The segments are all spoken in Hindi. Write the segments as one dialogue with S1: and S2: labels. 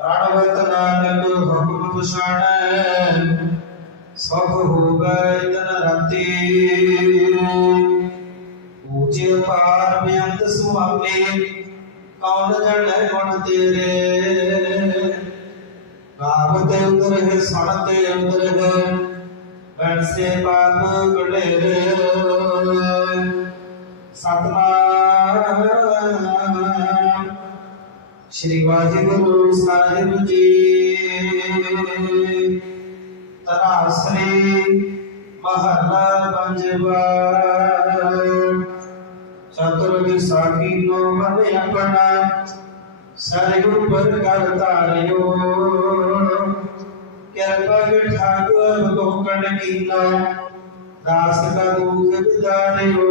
S1: ਰਣਵਤ ਨਾਨਕ ਹੁਕਮ ਪਛਾਣੈ ਸੁਖ ਹੋਵੇ ਤਨ ਰਤੀ। ਊਚੇ ਪਾਰ ਬਿਆੰਤ ਸੁਆਮੀ ਕੌਣ ਜਾਣੈ ਗੁਣ ਤੇਰੇ? ਕਾਬ ਤੇ ਉਤਰ ਹੈ, ਸਣ ਤੇ ਅੰਦਰ ਹੈ ਬਣ ਸੇ ਪਾਪ ਗੜੇਰੇ ਸਤਨਾਮ श्री वाहिगुरु साहिब जी तरासरी महला पंजवा चतुर्ग साकी नो मन अपना सरगु पर करता रहो कृपा ठाकुर भोकन कीना दास का दुख बिदारियो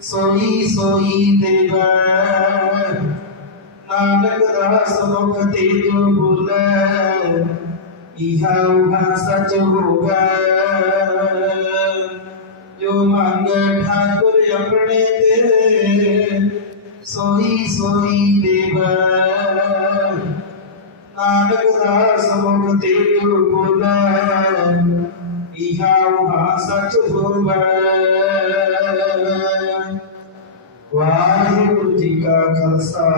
S1: सोई सोई देव। नानक दास मुख ते जो भूल, इहा उहा सच होगा। जो मंग ठाकुर अपने ते सोई सोई देव। नानक दास ਨਾਨਕ ਦਾਸ ਮੁਖ ਤੇ ਜੋ ਬੋਲੇ ਇਹਾ ਉਹਾ ਸਚ ਹੋਵੇ ਵਾਹਿਗੁਰੂ ਜੀ ਕਾ ਖਾਲਸਾ